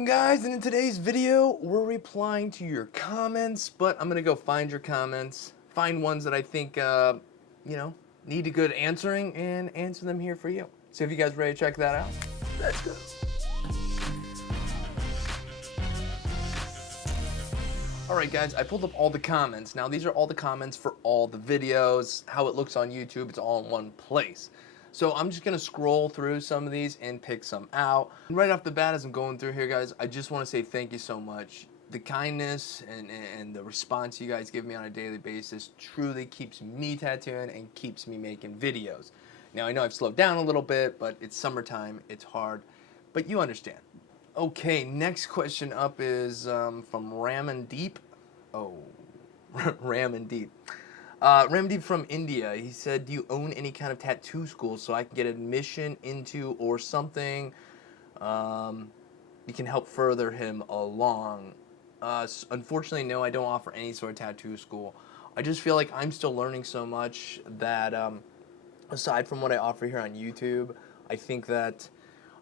Welcome guys, and in today's video we're replying to your comments, but I'm gonna go find your comments, find ones that I think need a good answering, and answer them here for you. So if you guys ready to check that out, let's go. Alright guys, I pulled up all the comments. Now these are all the comments for all the videos, how it looks on YouTube, it's all in one place. So I'm just going to scroll through some of these and pick some out. Right off the bat as I'm going through here guys, I just want to say thank you so much. The kindness and the response you guys give me on a daily basis truly keeps me tattooing and keeps me making videos. Now I know I've slowed down a little bit, but it's summertime, it's hard, but you understand. Okay, next question up is from Raman Deep. Oh, Raman Deep. Raman from India. He said, do you own any kind of tattoo school so I can get admission into or something? You can help further him along. Unfortunately, no, I don't offer any sort of tattoo school. I just feel like I'm still learning so much that aside from what I offer here on YouTube, I think that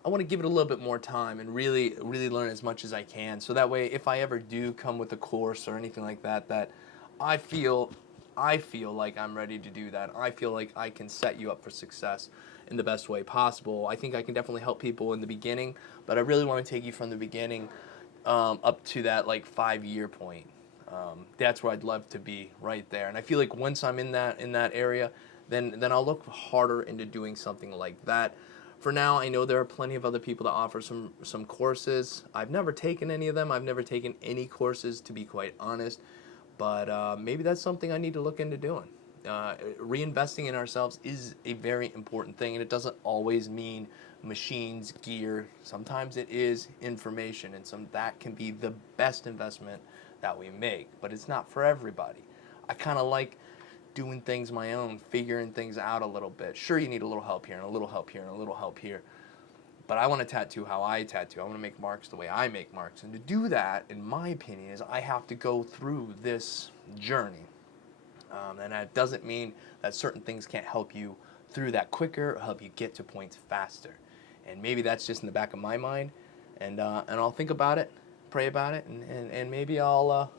I want to give it a little bit more time and really learn as much as I can. So that way, if I ever do come with a course or anything like that, that I feel like I'm ready to do that. I feel like I can set you up for success in the best way possible. I think I can definitely help people in the beginning, but I really want to take you from the beginning up to that like 5-year point. That's where I'd love to be, right there. And I feel like once I'm in that area, then I'll look harder into doing something like that. For now, I know there are plenty of other people that offer some courses. I've never taken any of them. I've never taken any courses, to be quite honest. But maybe that's something I need to look into doing. Reinvesting in ourselves is a very important thing, and it doesn't always mean machines, gear. Sometimes it is information, and that can be the best investment that we make. But it's not for everybody. I kind of like doing things my own, figuring things out a little bit. Sure, you need a little help here, and a little help here, and a little help here. But I want to tattoo how I tattoo. I want to make marks the way I make marks. And to do that, in my opinion, is I have to go through this journey. And that doesn't mean that certain things can't help you through that quicker or help you get to points faster. And maybe that's just in the back of my mind. And I'll think about it, pray about it, and maybe I'll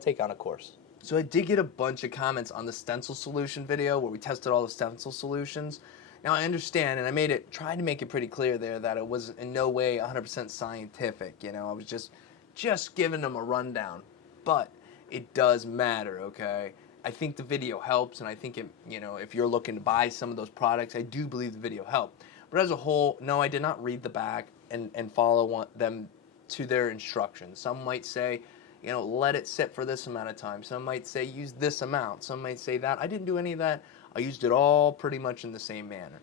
take on a course. So I did get a bunch of comments on the stencil solution video where we tested all the stencil solutions. Now I understand, and I tried to make it pretty clear there that it was in no way 100% scientific. You know, I was just giving them a rundown, but it does matter, okay? I think the video helps, and I think if you're looking to buy some of those products, I do believe the video helped. But as a whole, no, I did not read the back and follow them to their instructions. Some might say, let it sit for this amount of time. Some might say use this amount. Some might say that. I didn't do any of that. I used it all pretty much in the same manner.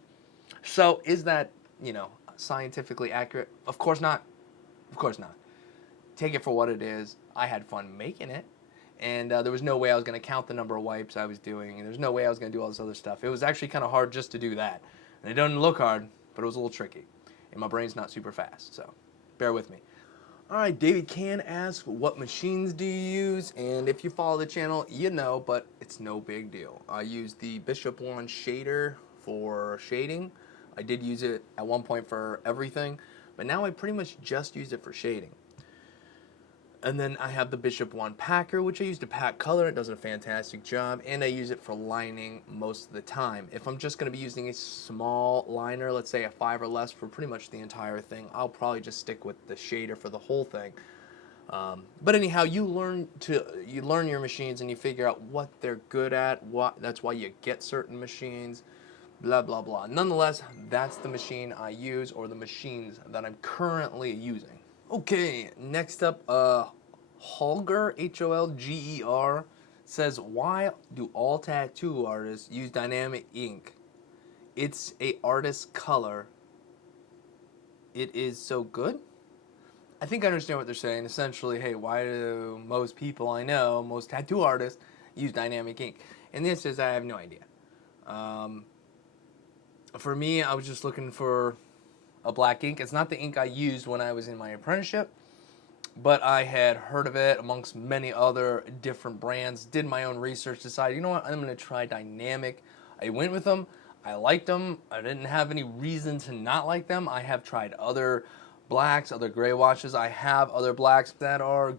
So is that, scientifically accurate? Of course not. Of course not. Take it for what it is. I had fun making it. And there was no way I was going to count the number of wipes I was doing. And there's no way I was going to do all this other stuff. It was actually kind of hard just to do that. And it doesn't look hard, but it was a little tricky. And my brain's not super fast, so bear with me. Alright, David Can asks, what machines do you use? And if you follow the channel, you know, but it's no big deal. I use the Bishop One shader for shading. I did use it at one point for everything, but now I pretty much just use it for shading. And then I have the Bishop One packer, which I use to pack color. It does a fantastic job, and I use it for lining most of the time. If I'm just going to be using a small liner, let's say a 5 or less for pretty much the entire thing, I'll probably just stick with the shader for the whole thing. But anyhow, you learn your machines and you figure out what they're good at. That's why you get certain machines. Blah blah blah. Nonetheless, that's the machine I use, or the machines that I'm currently using. Okay, next up, Holger, Holger, says, why do all tattoo artists use dynamic ink? It's a artist's color. It is so good? I think I understand what they're saying. Essentially, hey, why do most people I know, most tattoo artists, use dynamic ink? And this is, I have no idea. For me, I was just looking for a black ink. It's not the ink I used when I was in my apprenticeship, but I had heard of it amongst many other different brands, did my own research, decided, you know what, I'm going to try dynamic. I went with them. I liked them. I didn't have any reason to not like them. I have tried other blacks, other gray washes. I have other blacks that are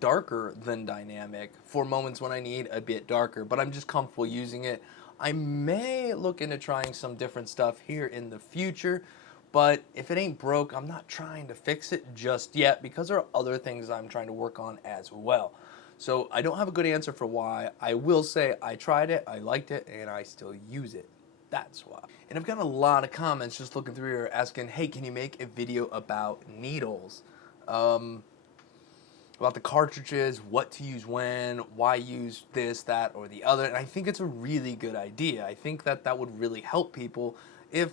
darker than dynamic for moments when I need a bit darker, but I'm just comfortable using it. I may look into trying some different stuff here in the future, but if it ain't broke, I'm not trying to fix it just yet because there are other things I'm trying to work on as well. So I don't have a good answer for why. I will say I tried it, I liked it, and I still use it. That's why. And I've got a lot of comments just looking through here asking, hey, can you make a video about needles? About the cartridges, what to use when, why use this, that, or the other. And I think it's a really good idea. I think that that would really help people if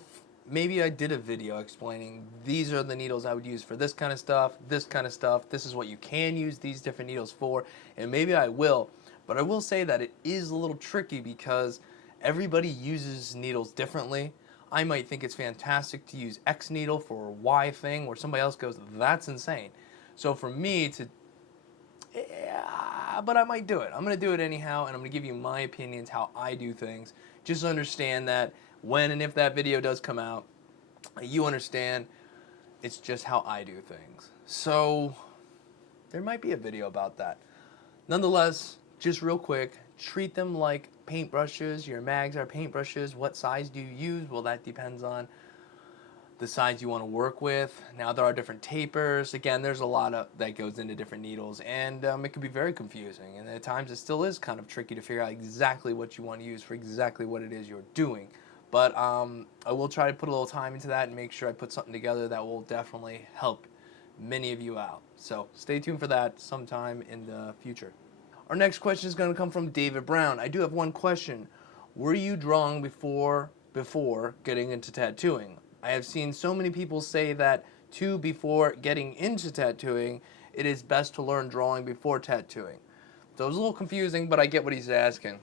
maybe I did a video explaining these are the needles I would use for this kind of stuff, this is what you can use these different needles for, and maybe I will. But I will say that it is a little tricky because everybody uses needles differently. I might think it's fantastic to use X needle for a Y thing, where somebody else goes, that's insane. So for me to, yeah, but I might do it. I'm going to do it anyhow, and I'm going to give you my opinions, how I do things. Just understand that when and if that video does come out, you understand it's just how I do things. So there might be a video about that. Nonetheless, just real quick, treat them like paintbrushes. Your mags are paintbrushes. What size do you use? Well, that depends on the size you want to work with. Now there are different tapers. Again, there's a lot of that goes into different needles, and it can be very confusing, and at times it still is kind of tricky to figure out exactly what you want to use for exactly what it is you're doing. But I will try to put a little time into that and make sure I put something together that will definitely help many of you out. So stay tuned for that sometime in the future. Our next question is going to come from David Brown. I do have one question. Were you drawing before getting into tattooing? I have seen so many people say that before getting into tattooing, it is best to learn drawing before tattooing. So it was a little confusing, but I get what he's asking.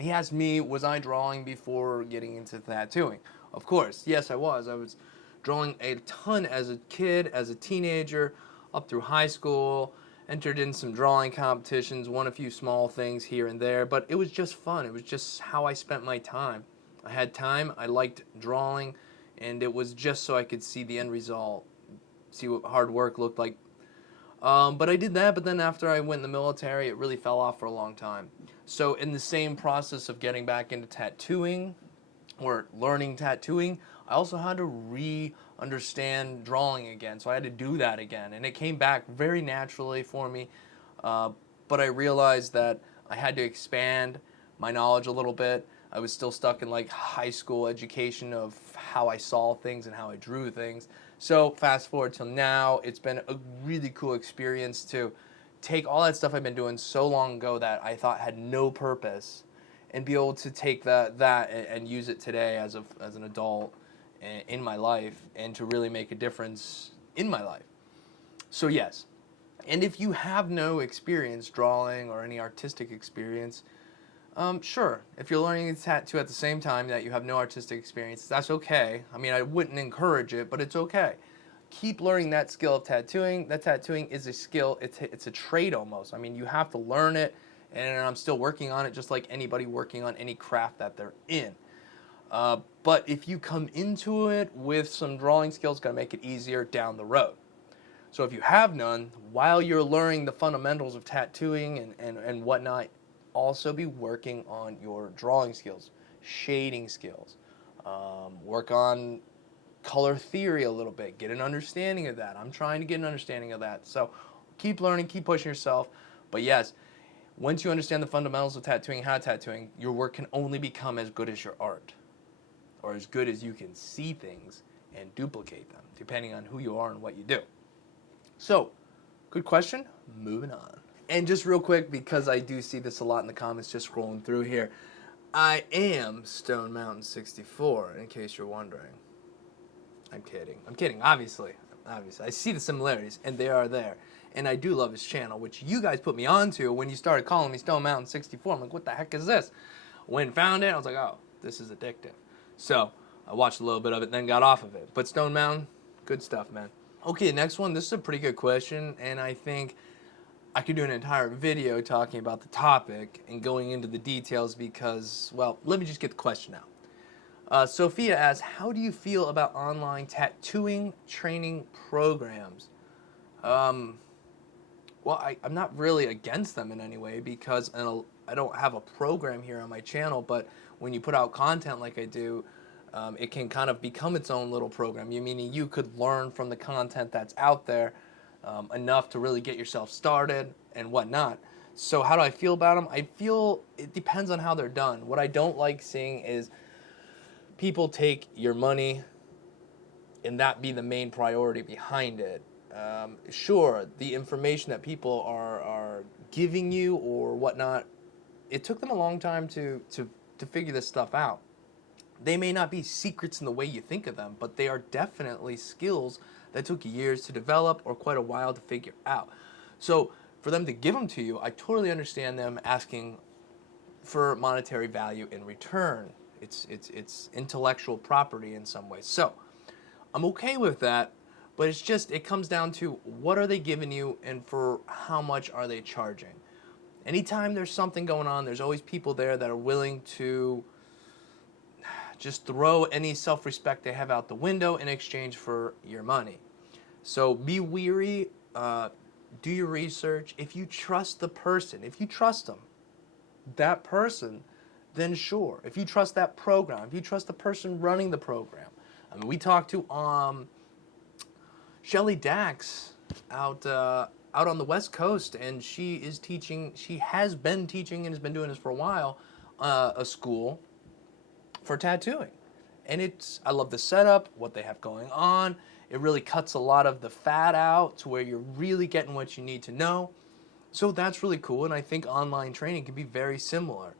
He asked me, was I drawing before getting into tattooing? Of course, yes I was. I was drawing a ton as a kid, as a teenager, up through high school, entered in some drawing competitions, won a few small things here and there, but it was just fun. It was just how I spent my time. I had time, I liked drawing, and it was just so I could see the end result, see what hard work looked like. But I did that, but then after I went in the military, it really fell off for a long time. So in the same process of getting back into tattooing, or learning tattooing, I also had to re-understand drawing again. So I had to do that again, and it came back very naturally for me. But I realized that I had to expand my knowledge a little bit. I was still stuck in like high school education of how I saw things and how I drew things. So fast forward till now, it's been a really cool experience to take all that stuff I've been doing so long ago that I thought had no purpose, and be able to take that and use it today as an adult in my life, and to really make a difference in my life. So yes, and if you have no experience drawing or any artistic experience, sure, if you're learning to tattoo at the same time that you have no artistic experience, that's okay. I mean, I wouldn't encourage it, but it's okay. Keep learning that skill of tattooing. That tattooing is a skill. It's a trade almost. I mean, you have to learn it, and I'm still working on it just like anybody working on any craft that they're in. But if you come into it with some drawing skills, it's going to make it easier down the road. So if you have none, while you're learning the fundamentals of tattooing and whatnot, also be working on your drawing skills, shading skills, work on color theory a little bit, get an understanding of that. I'm trying to get an understanding of that. So keep learning, keep pushing yourself. But yes, once you understand the fundamentals of tattooing, how tattooing, your work can only become as good as your art, or as good as you can see things and duplicate them, depending on who you are and what you do. So, good question, moving on. And just real quick, because I do see this a lot in the comments, just scrolling through here, I am Stone Mountain 64, in case you're wondering. I'm kidding, obviously. I see the similarities, and they are there. And I do love his channel, which you guys put me onto when you started calling me Stone Mountain 64. I'm like, what the heck is this? When found it, I was like, oh, this is addictive. So, I watched a little bit of it, then got off of it. But Stone Mountain, good stuff, man. Okay, next one. This is a pretty good question, and I think I could do an entire video talking about the topic and going into the details because, well, let me just get the question out. Sophia asks, how do you feel about online tattooing training programs? Um, well, I'm not really against them in any way because I don't have a program here on my channel, but when you put out content like I do, it can kind of become its own little program. Meaning you could learn from the content that's out there enough to really get yourself started and whatnot. So how do I feel about them? I feel it depends on how they're done. What I don't like seeing is people take your money and that be the main priority behind it. Sure, the information that people are giving you or whatnot, it took them a long time to figure this stuff out. They may not be secrets in the way you think of them, but they are definitely skills that took years to develop or quite a while to figure out. So for them to give them to you, I totally understand them asking for monetary value in return. It's intellectual property in some ways. So I'm okay with that, but it's just, it comes down to what are they giving you and for how much are they charging. Anytime there's something going on, there's always people there that are willing to just throw any self-respect they have out the window in exchange for your money. So be weary, do your research. If you trust the person, if you trust them, that person, then sure. If you trust that program, if you trust the person running the program. I mean, we talked to Shelly Dax out on the West Coast, and she is teaching. She has been teaching and has been doing this for a while. A school for tattooing, and I love the setup, what they have going on. It really cuts a lot of the fat out to where you're really getting what you need to know. So that's really cool, and I think online training can be very similar.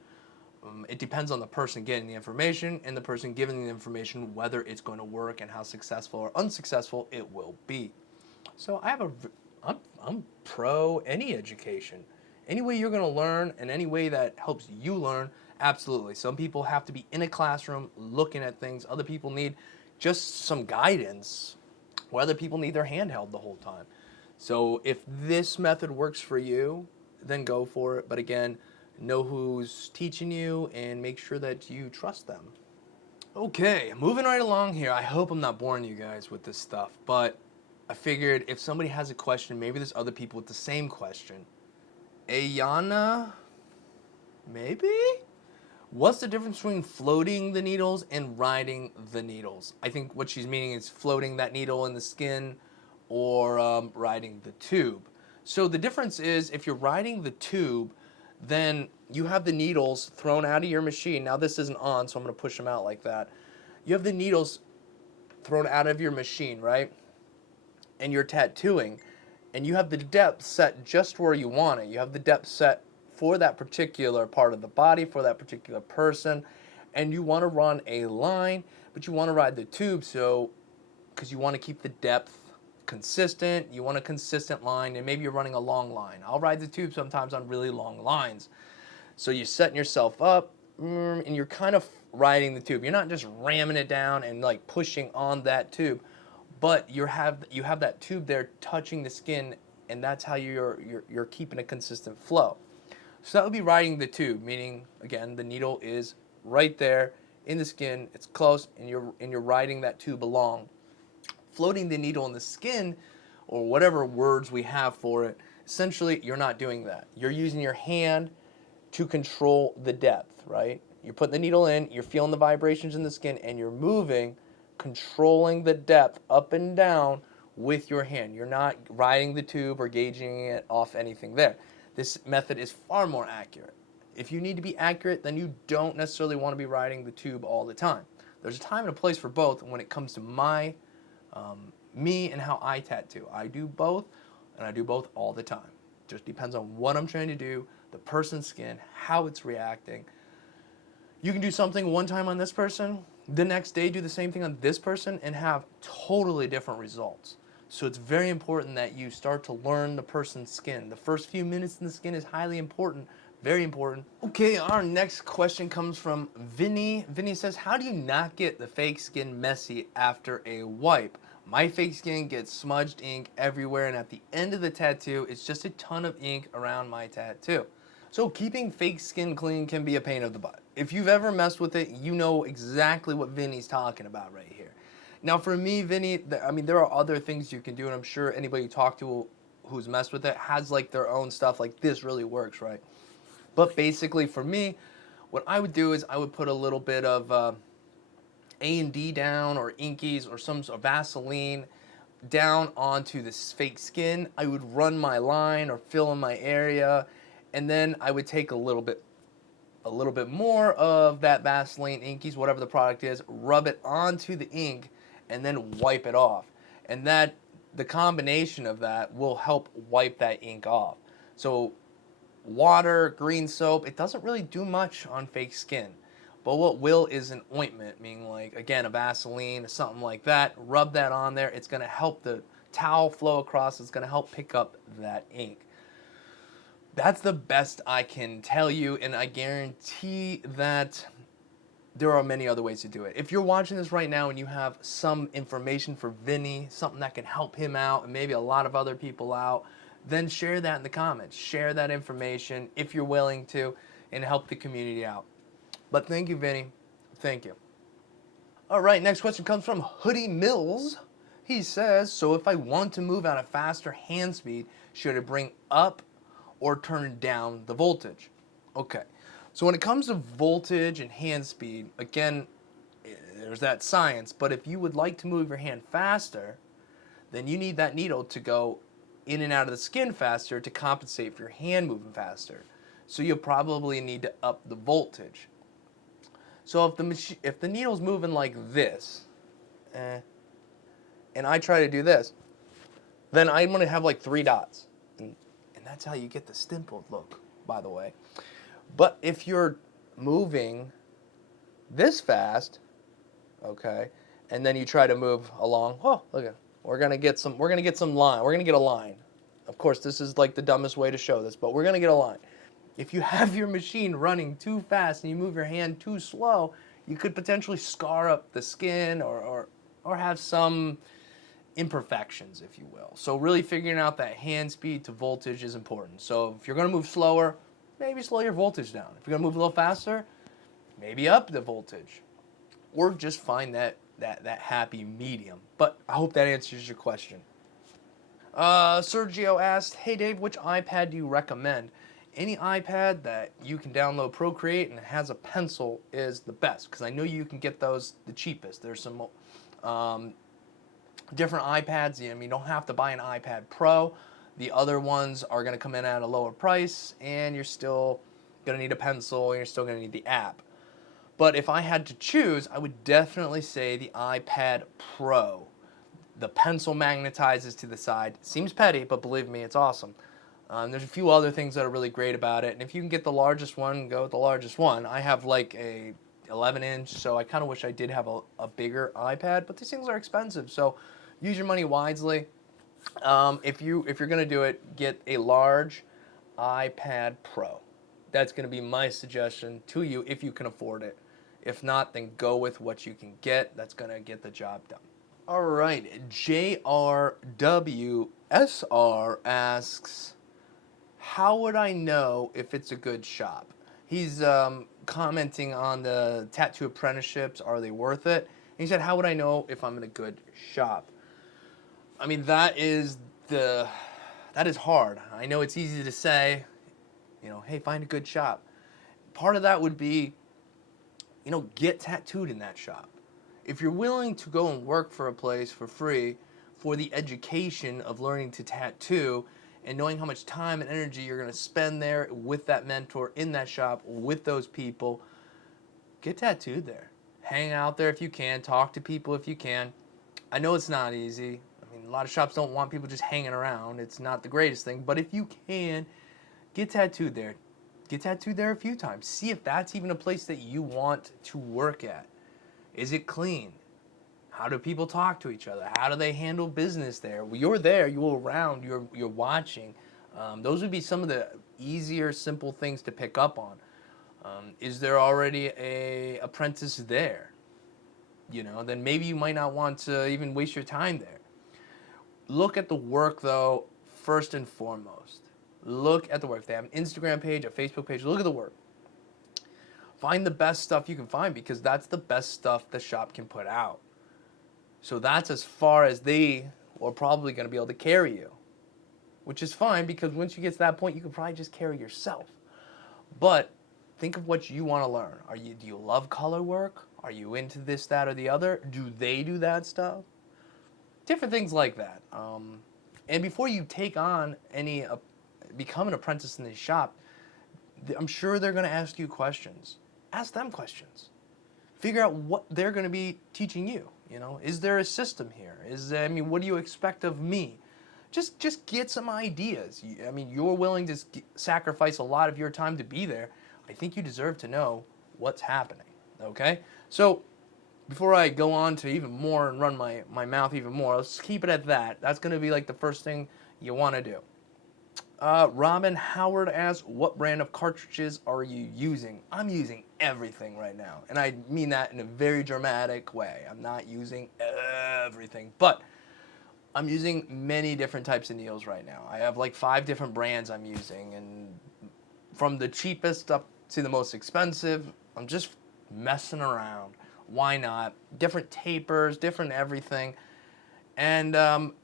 It depends on the person getting the information and the person giving the information, whether it's going to work and how successful or unsuccessful it will be. So I'm pro any education. Any way you're going to learn and any way that helps you learn, absolutely. Some people have to be in a classroom looking at things. Other people need just some guidance, where other people need their hand held the whole time. So if this method works for you, then go for it. But again, know who's teaching you and make sure that you trust them. Okay, moving right along here. I hope I'm not boring you guys with this stuff, but I figured if somebody has a question, maybe there's other people with the same question. Ayana, maybe? What's the difference between floating the needles and riding the needles? I think what she's meaning is floating that needle in the skin or riding the tube. So the difference is if you're riding the tube, then you have the needles thrown out of your machine. Now this isn't on, so I'm going to push them out like that. You have the needles thrown out of your machine, right? And you're tattooing, and you have the depth set just where you want it. You have the depth set for that particular part of the body, for that particular person, and you want to run a line, but you want to ride the tube, so because you want to keep the depth consistent, you want a consistent line, and maybe you're running a long line. I'll ride the tube sometimes on really long lines. So you're setting yourself up, and you're kind of riding the tube. You're not just ramming it down and like pushing on that tube, but you have that tube there touching the skin, and that's how you're keeping a consistent flow. So that would be riding the tube, meaning again the needle is right there in the skin, it's close, and you're riding that tube along. Floating the needle in the skin, or whatever words we have for it, essentially you're not doing that. You're using your hand to control the depth, right? You're putting the needle in, you're feeling the vibrations in the skin, and you're moving, controlling the depth up and down with your hand. You're not riding the tube or gauging it off anything there. This method is far more accurate. If you need to be accurate, then you don't necessarily want to be riding the tube all the time. There's a time and a place for both when it comes to me and how I tattoo. I do both, and I do both all the time. Just depends on what I'm trying to do, the person's skin, how it's reacting. You can do something one time on this person, the next day do the same thing on this person, and have totally different results. So it's very important that you start to learn the person's skin. The first few minutes in the skin is highly important, very important. Okay, our next question comes from Vinny. Vinny says, how do you not get the fake skin messy after a wipe? My fake skin gets smudged ink everywhere, and at the end of the tattoo, it's just a ton of ink around my tattoo. So keeping fake skin clean can be a pain in the butt. If you've ever messed with it, you know exactly what Vinny's talking about right here. Now for me, Vinny, I mean, there are other things you can do, and I'm sure anybody you talk to who's messed with it has like their own stuff, like this really works, right? But basically for me, what I would do is I would put a little bit of A&D down, or Inkies, or some sort of Vaseline down onto this fake skin. I would run my line or fill in my area, and then I would take a little bit more of that Vaseline, Inkies, whatever the product is, rub it onto the ink, and then wipe it off. And the combination of that will help wipe that ink off. So water, green soap, it doesn't really do much on fake skin. But what will is an ointment, meaning like, again, a Vaseline, something like that. Rub that on there. It's going to help the towel flow across. It's going to help pick up that ink. That's the best I can tell you, and I guarantee that there are many other ways to do it. If you're watching this right now and you have some information for Vinny, something that can help him out and maybe a lot of other people out, then share that in the comments. Share that information if you're willing to, and help the community out. But thank you, Vinny. Thank you. All right, next question comes from Hoodie Mills. He says, so if I want to move at a faster hand speed, should I bring up or turn down the voltage? Okay, so when it comes to voltage and hand speed, again, there's that science, but if you would like to move your hand faster, then you need that needle to go in and out of the skin faster to compensate for your hand moving faster. So you'll probably need to up the voltage. So if the needle's moving like this, and I try to do this, then I'm going to have like 3 dots. And that's how you get the stippled look, by the way. But if you're moving this fast, okay, and then you try to move along, oh, look at, we're going to get some line. We're going to get a line. Of course, this is like the dumbest way to show this, but we're going to get a line. If you have your machine running too fast and you move your hand too slow, you could potentially scar up the skin or have some imperfections, if you will. So really figuring out that hand speed to voltage is important. So if you're going to move slower, maybe slow your voltage down. If you're going to move a little faster, maybe up the voltage. Or just find that happy medium. But I hope that answers your question. Sergio asked, hey Dave, which iPad do you recommend? Any iPad that you can download Procreate and has a pencil is the best, because I know you can get those the cheapest. There's some different iPads. I mean, you don't have to buy an iPad Pro. The other ones are going to come in at a lower price, and you're still going to need a pencil, and you're still going to need the app. But if I had to choose, I would definitely say the iPad Pro. The pencil magnetizes to the side. Seems petty, but believe me, it's awesome. There's a few other things that are really great about it, and if you can get the largest one, go with the largest one. I have like a 11-inch, so I kind of wish I did have a bigger iPad, but these things are expensive, so use your money wisely. If you're going to do it, get a large iPad Pro. That's going to be my suggestion to you if you can afford it. If not, then go with what you can get. That's going to get the job done. All right, JRWSR asks, how would I know if it's a good shop? He's commenting on the tattoo apprenticeships. Are they worth it? And he said, how would I know if I'm in a good shop? I mean, that is hard. I know it's easy to say, hey, find a good shop. Part of that would be, get tattooed in that shop. If you're willing to go and work for a place for free for the education of learning to tattoo and knowing how much time and energy you're going to spend there with that mentor in that shop with those people, get tattooed there. Hang out there if you can. Talk to people if you can. I know it's not easy. I mean, a lot of shops don't want people just hanging around. It's not the greatest thing. But if you can, get tattooed there. Get tattooed there a few times. See if that's even a place that you want to work at. Is it clean? How do people talk to each other? How do they handle business there? Well, you're there, you're around, you're watching. Those would be some of the easier, simple things to pick up on. Is there already a apprentice there? Then maybe you might not want to even waste your time there. Look at the work, though, first and foremost. Look at the work. If they have an Instagram page, a Facebook page, look at the work. Find the best stuff you can find, because that's the best stuff the shop can put out. So that's as far as they are probably going to be able to carry you, which is fine, because once you get to that point, you can probably just carry yourself. But think of what you want to learn. Do you love color work? Are you into this, that, or the other? Do they do that stuff? Different things like that. And before you take on become an apprentice in this shop, I'm sure they're going to ask you questions. Ask them questions. Figure out what they're going to be teaching you. Is there a system here? What do you expect of me? Just get some ideas. You're willing to sacrifice a lot of your time to be there. I think you deserve to know what's happening. Okay? So before I go on to even more and run my mouth even more, let's keep it at that. That's going to be like the first thing you want to do. Robin Howard asks, what brand of cartridges are you using? I'm using everything right now. And I mean that in a very dramatic way. I'm not using everything, but I'm using many different types of needles right now. I have like 5 different brands I'm using, and from the cheapest up to the most expensive, I'm just messing around. Why not? Different tapers, different everything. And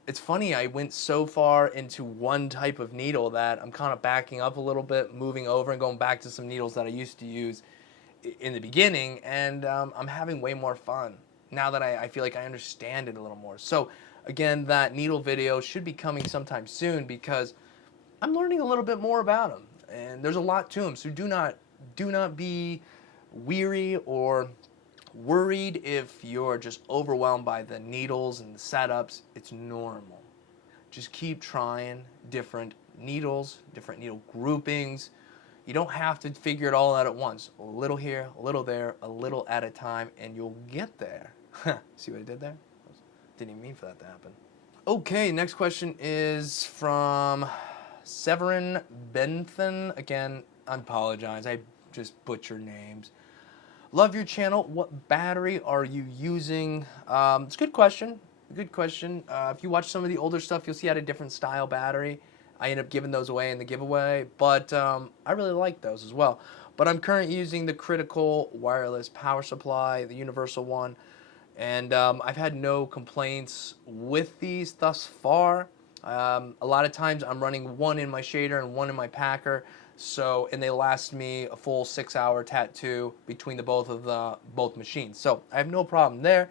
it's funny, I went so far into one type of needle that I'm kind of backing up a little bit, moving over and going back to some needles that I used to use in the beginning, and I'm having way more fun now that I feel like I understand it a little more. So again, that needle video should be coming sometime soon, because I'm learning a little bit more about them, and there's a lot to them. So do not be weary or worried if you're just overwhelmed by the needles and the setups. It's normal. Just keep trying different needles, different needle groupings. You don't have to figure it all out at once. A little here, a little there, a little at a time, and you'll get there. See what I did there? Didn't even mean for that to happen. Okay, next question is from Severin Bentham. Again, I apologize. I just butcher names. Love your channel. What battery are you using? It's a good question. Good question. If you watch some of the older stuff, you'll see I had a different style battery. I ended up giving those away in the giveaway, but I really like those as well. But I'm currently using the Critical wireless power supply, the universal one, and I've had no complaints with these thus far. A lot of times I'm running one in my shader and one in my packer. And they last me a full 6-hour tattoo between both machines. So I have no problem there.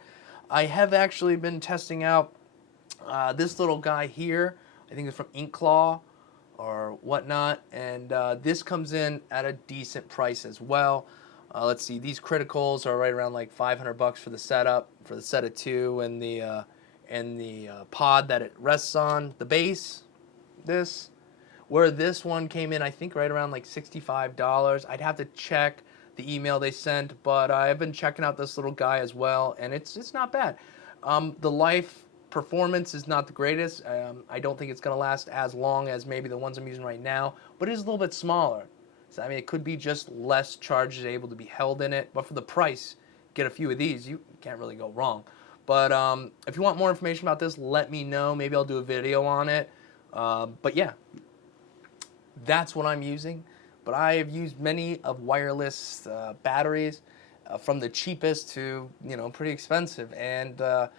I have actually been testing out this little guy here. I think it's from Ink Claw or whatnot, and this comes in at a decent price as well. Let's see, these Criticals are right around like $500 for the setup, for the set of 2, and the pod that it rests on, the base. Where this one came in, I think right around like $65. I'd have to check the email they sent, but I've been checking out this little guy as well, and it's not bad. The life performance is not the greatest. I don't think it's going to last as long as maybe the ones I'm using right now, but it is a little bit smaller. So it could be just less charges able to be held in it, but for the price, get a few of these, you can't really go wrong. But if you want more information about this, let me know. Maybe I'll do a video on it. But yeah. That's what I'm using, but I have used many of wireless batteries, from the cheapest to pretty expensive, and I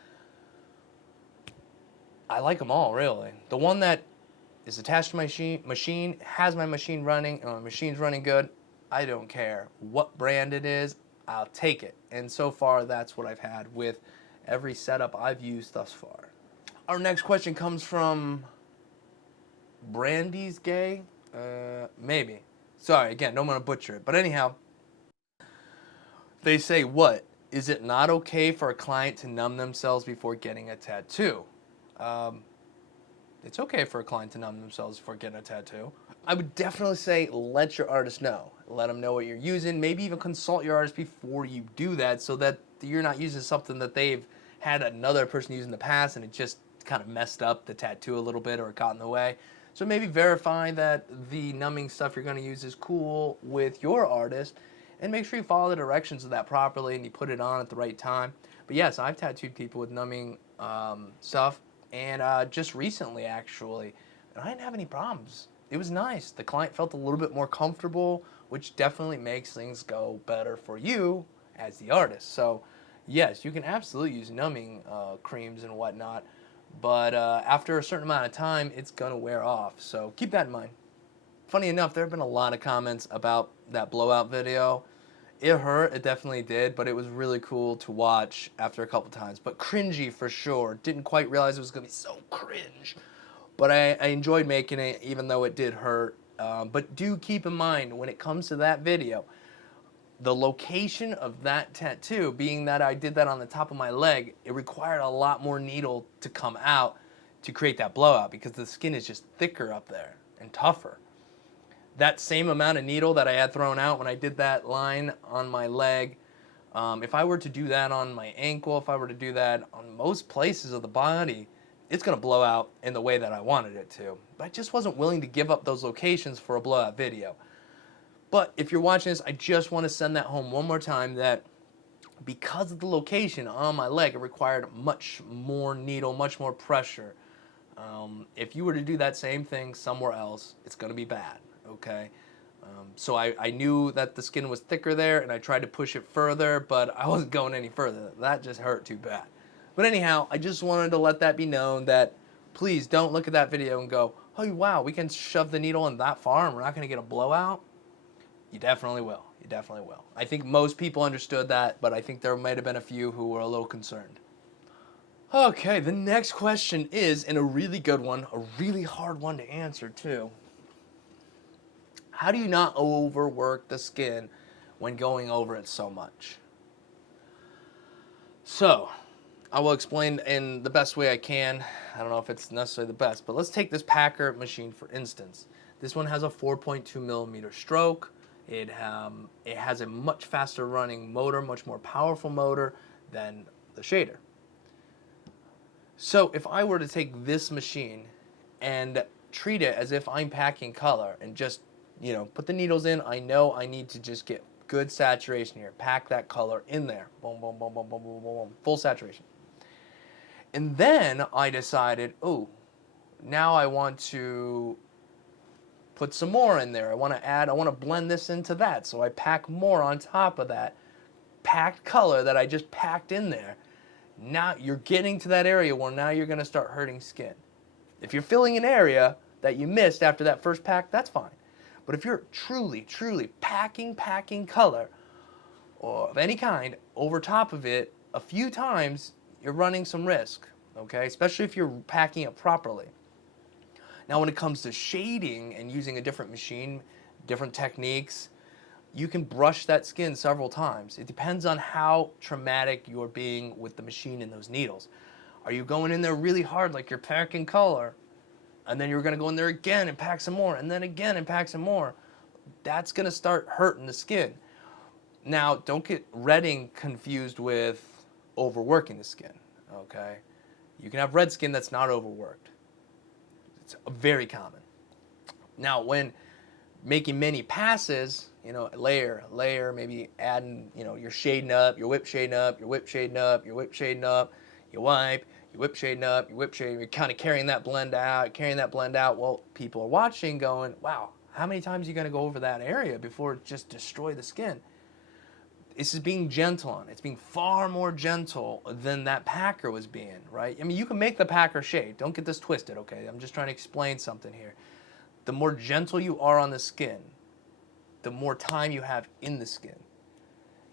like them all really. The one that is attached to my machine has my machine running, and my machine's running good. I don't care what brand it is, I'll take it, and so far that's what I've had with every setup I've used thus far. Our next question comes from Brandy's Gay. Maybe. Sorry, again, don't want to butcher it. But anyhow, they say, what? Is it not okay for a client to numb themselves before getting a tattoo? It's okay for a client to numb themselves before getting a tattoo. I would definitely say let your artist know. Let them know what you're using. Maybe even consult your artist before you do that, so that you're not using something that they've had another person use in the past and it just kind of messed up the tattoo a little bit or it got in the way. So maybe verify that the numbing stuff you're going to use is cool with your artist, and make sure you follow the directions of that properly and you put it on at the right time. But yes, I've tattooed people with numbing stuff, and just recently actually, and I didn't have any problems. it was nice. The client felt a little bit more comfortable, which definitely makes things go better for you as the artist. So yes, you can absolutely use numbing creams and whatnot, but after a certain amount of time, it's gonna wear off. So keep that in mind. Funny enough, there have been a lot of comments about that blowout video. It hurt, it definitely did, but it was really cool to watch after a couple times. But cringy for sure. Didn't quite realize it was gonna be so cringe. But I enjoyed making it, even though it did hurt. But do keep in mind, when it comes to that video, the location of that tattoo, being that I did that on the top of my leg, it required a lot more needle to come out to create that blowout because the skin is just thicker up there and tougher. That same amount of needle that I had thrown out when I did that line on my leg, if I were to do that on my ankle, if I were to do that on most places of the body, it's going to blow out in the way that I wanted it to. But I just wasn't willing to give up those locations for a blowout video. But if you're watching this, I just want to send that home one more time that because of the location on my leg, it required much more needle, much more pressure. If you were to do that same thing somewhere else, it's going to be bad. Okay, so I knew that the skin was thicker there, and I tried to push it further, but I wasn't going any further. That just hurt too bad. But anyhow, I just wanted to let that be known that please don't look at that video and go, oh wow, we can shove the needle in that far and we're not going to get a blowout. You definitely will. You definitely will. I think most people understood that, but I think there might have been a few who were a little concerned. Okay, the next question is, and a really good one, a really hard one to answer too. How do you not overwork the skin when going over it so much? So, I will explain in the best way I can. I don't know if it's necessarily the best, but let's take this Packer machine for instance. This one has a 4.2 millimeter stroke. It has a much faster running motor, much more powerful motor than the shader. So if I were to take this machine and treat it as if I'm packing color and just put the needles in. I know I need to just get good saturation here. Pack that color in there. Boom, boom, boom, boom, boom, boom, boom, boom. Full saturation. And then I decided, oh, now I want to put some more in there. I want to blend this into that. So I pack more on top of that packed color that I just packed in there. Now you're getting to that area where now you're going to start hurting skin. If you're filling an area that you missed after that first pack, that's fine. But if you're truly packing color or of any kind over top of it a few times, you're running some risk, okay? Especially if you're packing it properly. Now when it comes to shading and using a different machine, different techniques, you can brush that skin several times. It depends on how traumatic you're being with the machine and those needles. Are you going in there really hard like you're packing color? And then you're going to go in there again and pack some more, and then again and pack some more. That's going to start hurting the skin. Now, don't get redding confused with overworking the skin, okay? You can have red skin that's not overworked. It's very common. Now, when making many passes, layer, maybe adding, you're shading up, you're whip shading up, you're whip shading up, you're whip shading up, you wipe, you whip shading up, you whip shading, you're kind of carrying that blend out. Well, people are watching going, wow, how many times are you going to go over that area before it just destroy the skin? This is being gentle on it. It's being far more gentle than that Packer was being, right? I mean, you can make the Packer shade. Don't get this twisted, okay? I'm just trying to explain something here. The more gentle you are on the skin, the more time you have in the skin.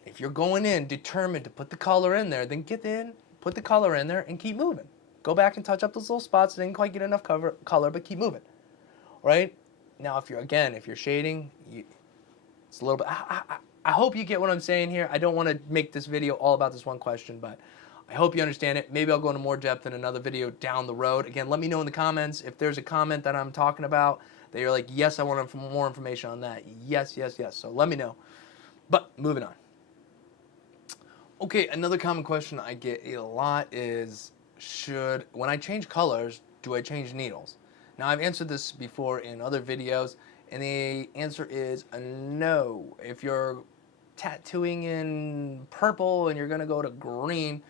If you're going in determined to put the color in there, then get in, put the color in there, and keep moving. Go back and touch up those little spots. Didn't quite get enough color, but keep moving, right? Now, if you're shading, it's a little bit. I hope you get what I'm saying here. I don't want to make this video all about this one question, but I hope you understand it. Maybe I'll go into more depth in another video down the road. Again, let me know in the comments if there's a comment that I'm talking about that you're like, yes, I want more information on that. Yes. So let me know. But moving on. Okay, another common question I get a lot is, when I change colors, do I change needles? Now, I've answered this before in other videos, and the answer is no. If you're tattooing in purple and you're going to go to green,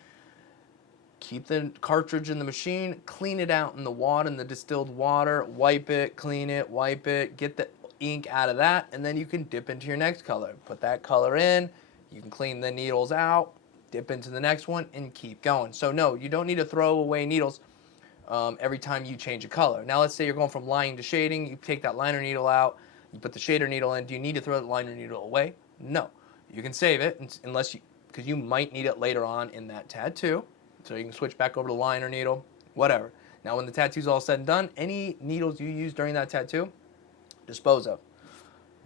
keep the cartridge in the machine, clean it out in the water, in the distilled water, wipe it, clean it, wipe it, get the ink out of that, and then you can dip into your next color. Put that color in, you can clean the needles out, dip into the next one, and keep going. So no, you don't need to throw away needles every time you change a color. Now let's say you're going from lining to shading, you take that liner needle out, you put the shader needle in. Do you need to throw the liner needle away? No. You can save it unless because you might need it later on in that tattoo. So you can switch back over to liner needle, whatever. Now when the tattoo's all said and done, any needles you use during that tattoo, dispose of.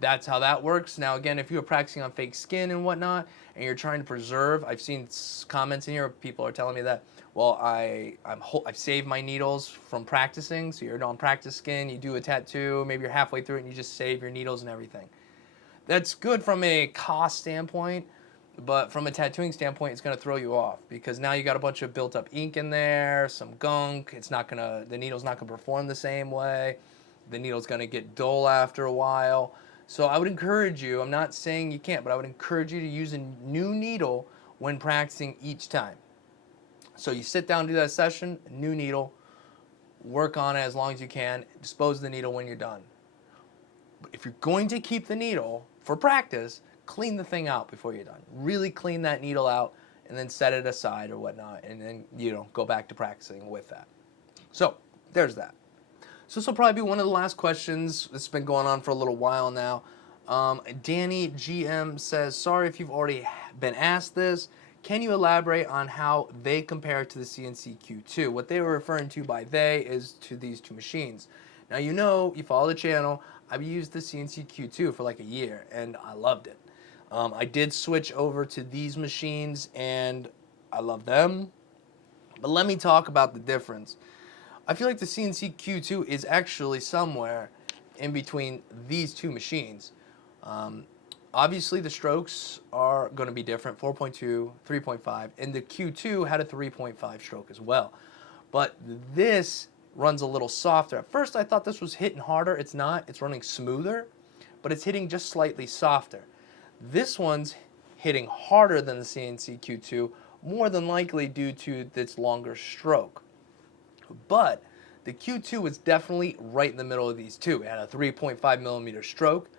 That's how that works. Now again, if you're practicing on fake skin and whatnot, and you're trying to preserve, I've seen comments in here, people are telling me that, well, I've saved my needles from practicing. So you're on practice skin, you do a tattoo, maybe you're halfway through it and you just save your needles and everything. That's good from a cost standpoint, but from a tattooing standpoint, it's going to throw you off because now you got a bunch of built up ink in there, some gunk. The needle's not going to perform the same way. The needle's going to get dull after a while. So I would encourage you, I'm not saying you can't, but I would encourage you to use a new needle when practicing each time. So you sit down, do that session, new needle, work on it as long as you can, dispose of the needle when you're done. But if you're going to keep the needle for practice, clean the thing out before you're done. Really clean that needle out and then set it aside or whatnot, and then, go back to practicing with that. So there's that. So this will probably be one of the last questions. This has been going on for a little while now. Danny GM says, sorry if you've already been asked this. Can you elaborate on how they compare to the CNC Q2? What they were referring to by they is to these two machines. Now you follow the channel, I've used the CNC Q2 for like a year and I loved it. I did switch over to these machines and I love them. But let me talk about the difference. I feel like the CNC Q2 is actually somewhere in between these two machines. Obviously, the strokes are going to be different, 4.2, 3.5, and the Q2 had a 3.5 stroke as well. But this runs a little softer. At first, I thought this was hitting harder. It's not. It's running smoother, but it's hitting just slightly softer. This one's hitting harder than the CNC Q2, more than likely due to its longer stroke. But the Q2 was definitely right in the middle of these two. It had a 3.5 millimeter stroke,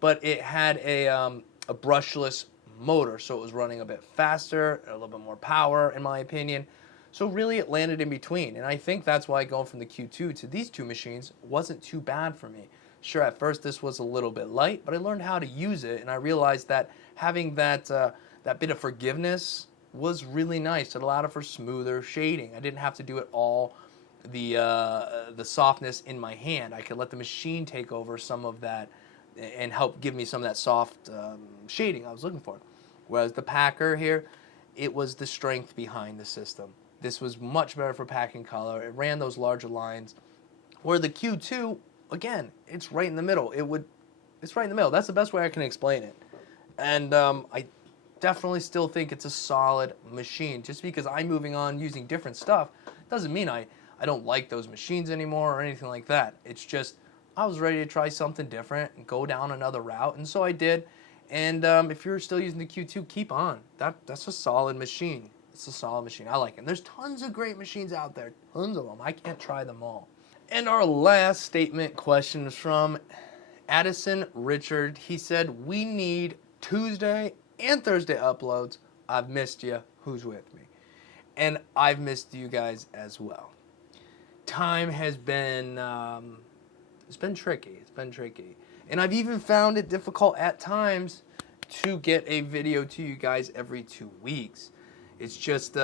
but it had a brushless motor, so it was running a bit faster, a little bit more power, in my opinion. So really, it landed in between, and I think that's why going from the Q2 to these two machines wasn't too bad for me. Sure, at first this was a little bit light, but I learned how to use it, and I realized that having that bit of forgiveness was really nice. It allowed for smoother shading. I didn't have to do it all the softness in my hand. I could let the machine take over some of that and help give me some of that soft shading I was looking for. Whereas the Packer here, it was the strength behind the system. This was much better for packing color. It ran those larger lines. Where the Q2, again, it's right in the middle. It's right in the middle. That's the best way I can explain it. And I definitely still think it's a solid machine. Just because I'm moving on using different stuff doesn't mean I don't like those machines anymore or anything like that. It's just I was ready to try something different and go down another route, and so I did. And if you're still using the Q2, keep on. That's a solid machine. It's a solid machine. I like it. And there's tons of great machines out there. Tons of them. I can't try them all. And our last statement question is from Addison Richard. He said, we need Tuesday and Thursday uploads. I've missed you. Who's with me? And I've missed you guys as well. Time has been, it's been tricky. It's been tricky. And I've even found it difficult at times to get a video to you guys every 2 weeks. It's just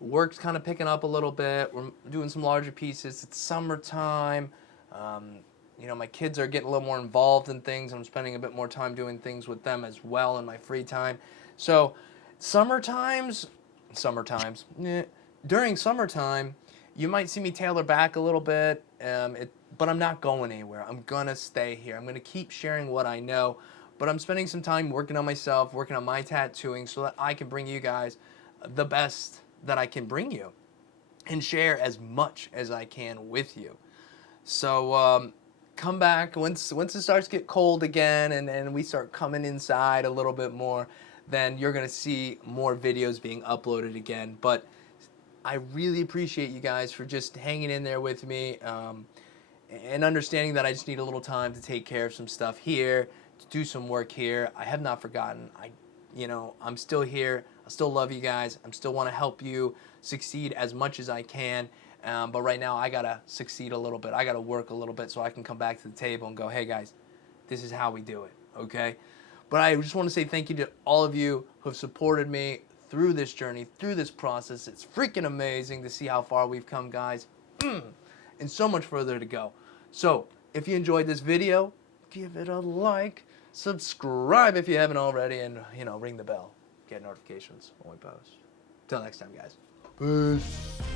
work's kind of picking up a little bit. We're doing some larger pieces. It's summertime. My kids are getting a little more involved in things. I'm spending a bit more time doing things with them as well in my free time. So during summertime, you might see me tailor back a little bit, but I'm not going anywhere. I'm going to stay here. I'm going to keep sharing what I know, but I'm spending some time working on myself, working on my tattooing so that I can bring you guys the best that I can bring you and share as much as I can with you. So come back once it starts to get cold again and we start coming inside a little bit more, then you're going to see more videos being uploaded again. But I really appreciate you guys for just hanging in there with me, and understanding that I just need a little time to take care of some stuff here, to do some work here. I have not forgotten. I'm still here. I still love you guys. I still want to help you succeed as much as I can. But right now, I gotta succeed a little bit. I gotta work a little bit so I can come back to the table and go, hey guys, this is how we do it, okay? But I just want to say thank you to all of you who have supported me through this journey, through this process. It's freaking amazing to see how far we've come, guys. And so much further to go. So, if you enjoyed this video, give it a like, subscribe if you haven't already, and, ring the bell. Get notifications when we post. Till next time, guys. Peace.